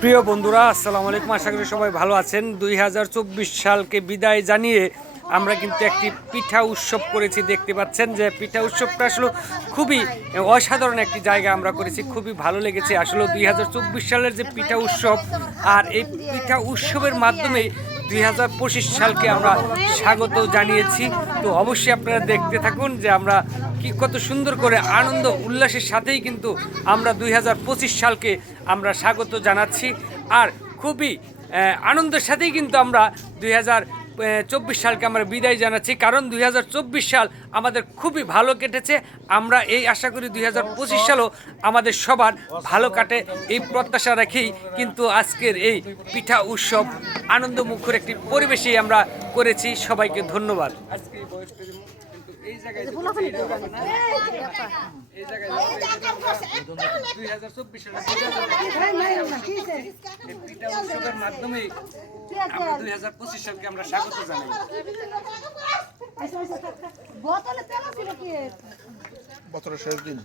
প্রিয় বন্ধুরা, আসসালামু আলাইকুম। আশা করি সবাই ভালো আছেন। 2024 সালকে বিদায় জানিয়ে আমরা কিন্তু একটি পিঠা উৎসব করেছি। দেখতে পাচ্ছেন যে পিঠা উৎসবটা আসলে খুবই অসাধারণ একটি জায়গা আমরা করেছি, খুবই ভালো লেগেছে। আসলে 2024 সালের যে পিঠা উৎসব, আর এই পিঠা উৎসবের মাধ্যমে 2025 সালকে আমরা স্বাগত জানিয়েছি। তো অবশ্যই আপনারা দেখতে থাকুন যে আমরা কত সুন্দর করে আনন্দ উল্লাসের সাথেই কিন্তু আমরা 2025 সালকে আমরা স্বাগত জানাচ্ছি। আর খুবই আনন্দের সাথেই কিন্তু আমরা 2024 সালকে আমরা বিদায় জানাচ্ছি, কারণ 2024 সাল আমাদের খুবই ভালো কেটেছে। আমরা এই আশা করি 2025 সালও আমাদের সবার ভালো কাটে, এই প্রত্যাশা রাখেই কিন্তু আজকের এই পিঠা উৎসব আনন্দমুখর একটি পরিবেশেই আমরা করেছি। সবাইকে ধন্যবাদ। আজকে এই জায়গায় 2024 সালের মাধ্যমে আমরা 2025 সালকে আমরা স্বাগত জানাই। বছরের শেষ দিন।